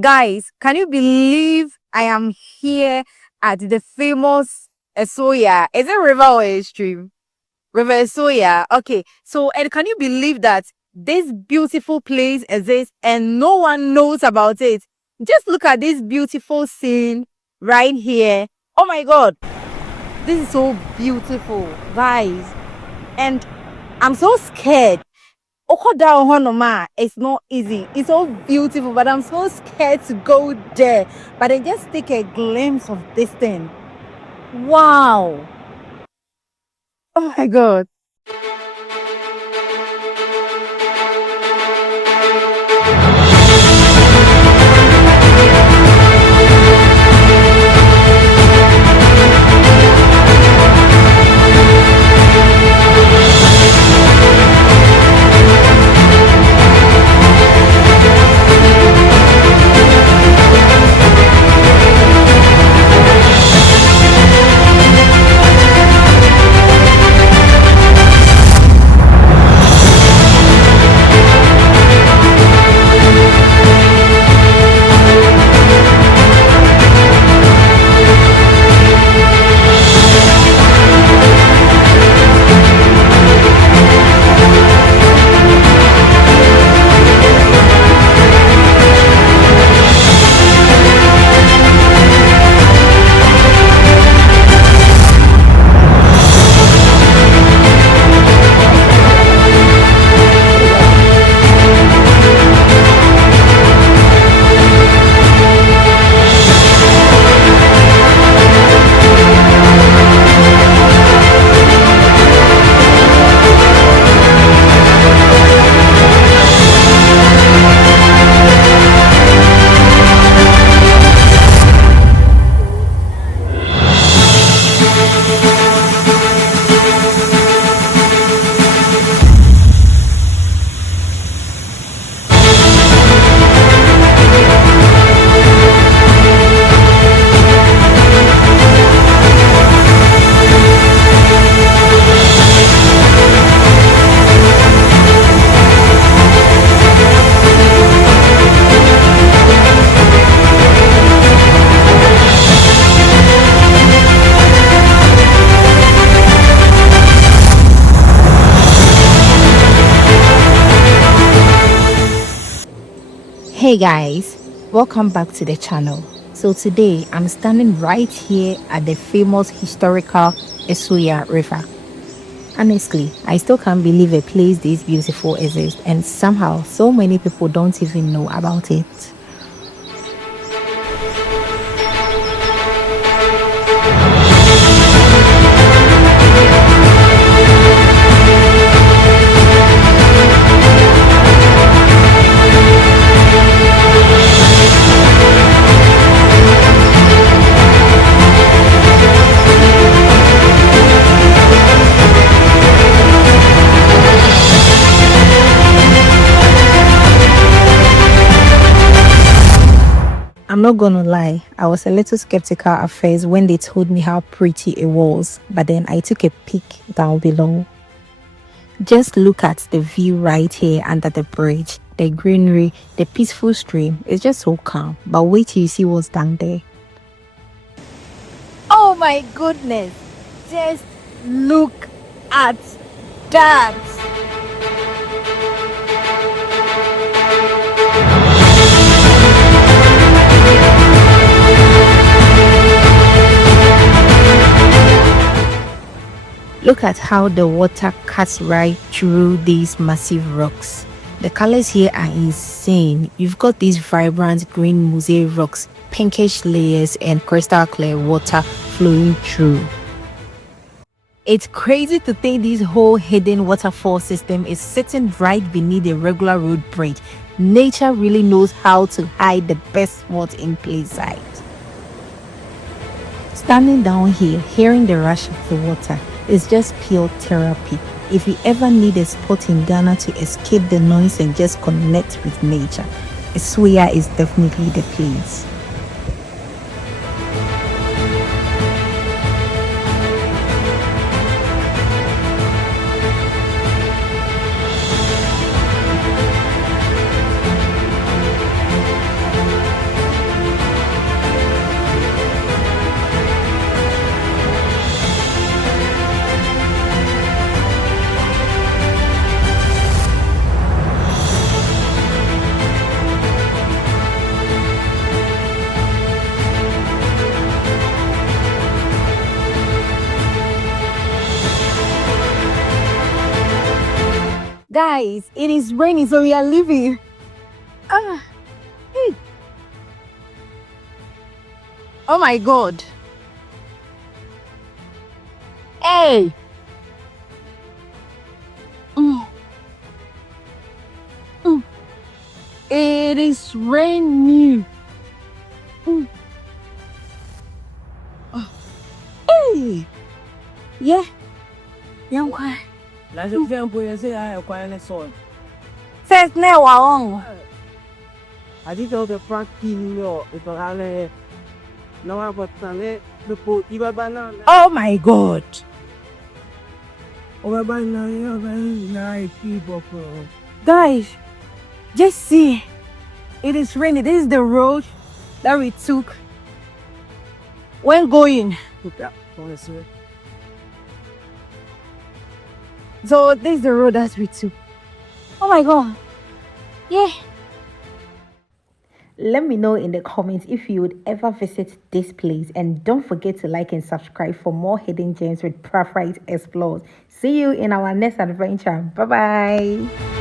Guys, can you believe I am here at the famous Asuo Yaa? Is it river or a stream? River Asuo Yaa. Okay, so and can you believe that this beautiful place exists and no one knows about it? Just look at this beautiful scene right here. Oh my God, this is so beautiful, guys. And I'm so scared. Okoda Honoma, it's not easy. It's so beautiful, but I'm so scared to go there. But then just take a glimpse of this thing. Wow. Oh my God. Hey guys, welcome back to the channel. So today I'm standing right here at the famous historical Asuo Yaa River. Honestly, I still can't believe a place this beautiful exists and somehow so many people don't even know about it. I'm not gonna lie, I was a little skeptical at first when they told me how pretty it was, but then I took a peek down below. Just look at the view right here under the bridge, the greenery, the peaceful stream. It's just so calm, but wait till you see what's down there. Oh my goodness, just look at that. Look at how the water cuts right through these massive rocks. The colors here are insane. You've got these vibrant green mosaic rocks, pinkish layers, and crystal clear water flowing through. It's crazy to think this whole hidden waterfall system is sitting right beneath a regular road bridge. Nature really knows how to hide the best spots in plain sight. Standing down here, hearing the rush of the water, it's just pure therapy. If you ever need a spot in Ghana to escape the noise and just connect with nature, Asuo Yaa is definitely the place. Guys, it is raining, so we are leaving. Ah, hey. Oh my God. Hey. Mm, mm. It is raining. Mm. Oh. Hey. Yeah. Young quiet. Là je fais un peu essayer à quoi elle sort. First, now, wow. A dit que Praphite no, et pour aller non important le pot il va banane. Oh my God. On va banane people. Guys, just see. It is raining. This is the road that we took when going. So this is the road that we took. Oh my God. Yeah. Let me know in the comments if you would ever visit this place, and don't forget to like and subscribe for more hidden gems with Praphite Explores. See you in our next adventure. Bye bye.